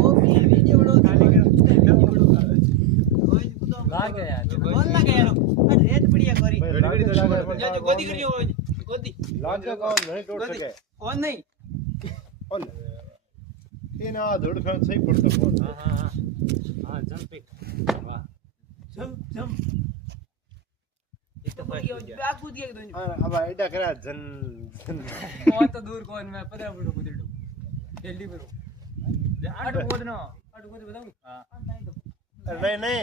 वो भी वीडियो बड़ो लागे यार कौन लगे यार रेत बढ़िया करी जो गोदी करियो गोदी लागे कौन नहीं तोड़ सके कौन नहीं कौन ये ना दौड़ खान सही पड़ता कौन हां जंपिंग वाह जम इतना फास्ट बैग कूद गया तो अब एडा करा जन बहुत दूर कौन मैं पता पड़ो कुदड़ो जल्दी करो आठ कूद बताऊं हां नहीं नहीं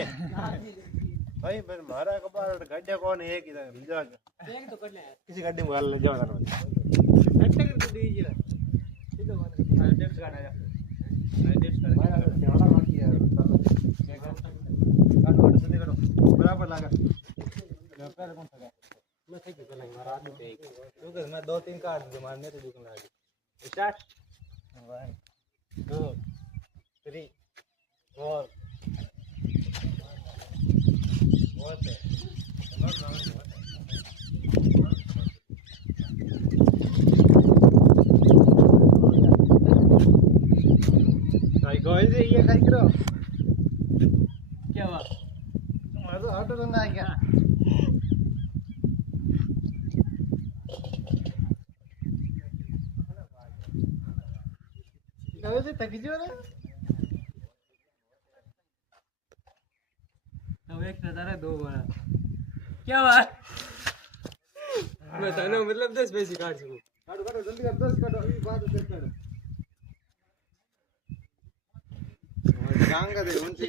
भाई फिर मारा कबाड़ गाड़िया कौन है कि लीजा बैग तो कर ले किसी गाड़ी में गाल ले जाओ ना हट कर तो दीजिए सीधो डेप्स गाना जा डेप्स गाना मैं ज्यादा बाकी है काट जल्दी करो बराबर लगा पैर कौन सा मैं ठीक कर लेंगे मारा आदमी पे रुक मैं 2-3 काट दूं मारने तो दुकान लगा स्टार्ट 1 2 3 4 गाइस ये काय करो क्या हुआ तुम्हारा ऑटो रंगा है क्या गाइस थक जियो ना अब एक नजारा दो बड़ा क्या हुआ मैं थाना मतलब 10 पैसे काट सकूं काटो काटो जल्दी कर 10 काटो अभी बात चेक कर गांगा दे उनसे